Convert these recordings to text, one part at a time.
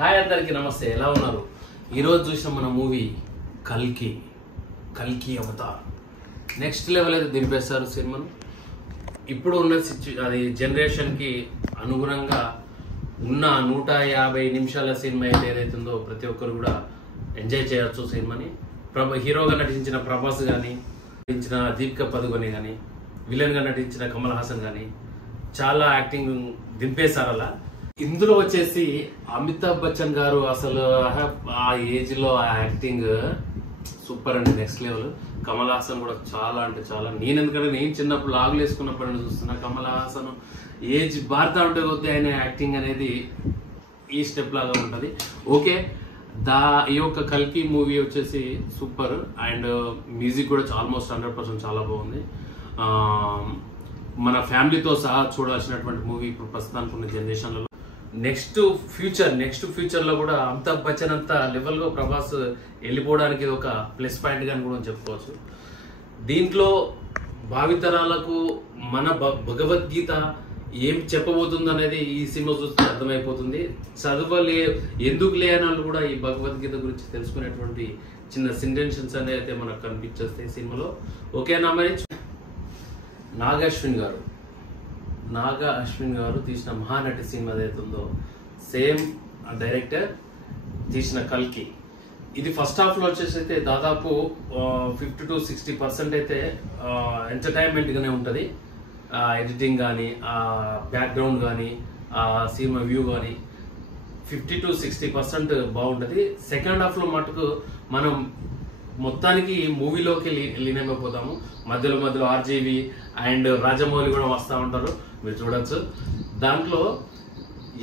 Hi అందరికీ నమస్తే, ఎలా ఉన్నారు? ఈరోజు చూసిన మన మూవీ కల్కి అవతార్ నెక్స్ట్ లెవెల్ అయితే దింపేస్తారు సినిమాను. ఇప్పుడు ఉన్న అది జనరేషన్కి అనుగుణంగా ఉన్న 150 నిమిషాల సినిమా అయితే ఏదైతుందో ప్రతి ఒక్కరు కూడా ఎంజాయ్ చేయొచ్చు సినిమాని. హీరోగా నటించిన ప్రభాస్ కానీ, నటించిన దీపికా పదుకొనే కానీ, విలన్గా నటించిన కమల్ హాసన్ కానీ చాలా యాక్టింగ్ దింపేశారు. అలా ఇందులో వచ్చేసి అమితాబ్ బచ్చన్ గారు అసలు ఆ ఏజ్ లో ఆ యాక్టింగ్ సూపర్ అండి, నెక్స్ట్ లెవెల్. కమల్ హాసన్ కూడా చాలా అంటే చాలా. నేను చిన్నప్పుడు లాగులు వేసుకున్నప్పుడు చూస్తున్నా కమల్ హాసన్ ఏజ్ భారత ఉంటే కొద్ది ఆయన యాక్టింగ్ అనేది ఈ స్టెప్ లాగా ఉంటది. ఓకే, ఈ యొక్క కల్కి మూవీ వచ్చేసి సూపర్ అండ్ మ్యూజిక్ కూడా ఆల్మోస్ట్ 100% చాలా బాగుంది. మన ఫ్యామిలీతో సహా చూడాల్సినటువంటి మూవీ ఇప్పుడు ప్రస్తుతానికి ఉన్న జనరేషన్లలో. నెక్స్ట్ ఫ్యూచర్ లో కూడా అమితాబ్ బచ్చన్ అంత లెవెల్ గా ప్రభాస్ వెళ్ళిపోవడానికి ఒక ప్లస్ పాయింట్ గా కూడా చెప్పుకోవచ్చు. దీంట్లో భావితరాలకు మన భగవద్గీత ఏం చెప్పబోతుంది అనేది ఈ సినిమా చూస్తే అర్థమైపోతుంది. ఎందుకు లేని వాళ్ళు కూడా ఈ భగవద్గీత గురించి తెలుసుకునేటువంటి చిన్న సెంటెన్సెస్ అనేది అయితే మనకు కనిపించేస్తాయి సినిమాలో. ఓకేనా? మరి నాగ అశ్విన్ గారు తీసిన మహానటి సినిమా ఏదైతుందో సేమ్ డైరెక్టర్ తీసిన కల్కి. ఇది ఫస్ట్ హాఫ్ లో వచ్చేసి అయితే దాదాపు 50 to 60% అయితే ఎంటర్టైన్మెంట్ గానే ఉంటది. ఎడిటింగ్ కానీ, బ్యాక్గ్రౌండ్ కానీ, సినిమా వ్యూ కానీ 50 to 60% బాగుంటది. సెకండ్ హాఫ్ లో మటుకు మనం మొత్తానికి మూవీలోకి లీనమైపోతాము. మధ్యలో ఆర్జీవి అండ్ రాజమౌళి కూడా వస్తూ ఉంటారు, మీరు చూడొచ్చు. దాంట్లో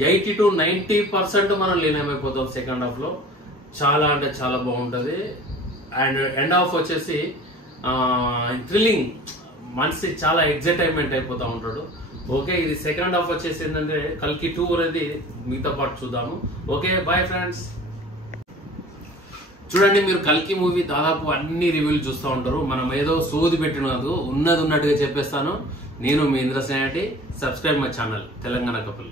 80 to 90% మనం లీనమైపోతాం సెకండ్ హాఫ్ లో. చాలా అంటే చాలా బాగుంటది. అండ్ ఎండ్ హాఫ్ వచ్చేసి థ్రిల్లింగ్, మనిషి చాలా ఎగ్జైట్మెంట్ అయిపోతా ఉంటాడు. ఓకే, ఇది సెకండ్ హాఫ్ వచ్చేసి ఏంటంటే కల్కి 2 అనేది మీతో పాటు చూద్దాము. Okay, bye friends. చూడండి, మీరు కల్కి మూవీ దాదాపు అన్ని రివ్యూలు చూస్తూ ఉంటారు. మనం ఏదో సోది పెట్టినది ఉన్నట్టుగా చెప్పేస్తాను. నేను మీ ఇంద్రసేనటి. Subscribe my channel Telangana couple.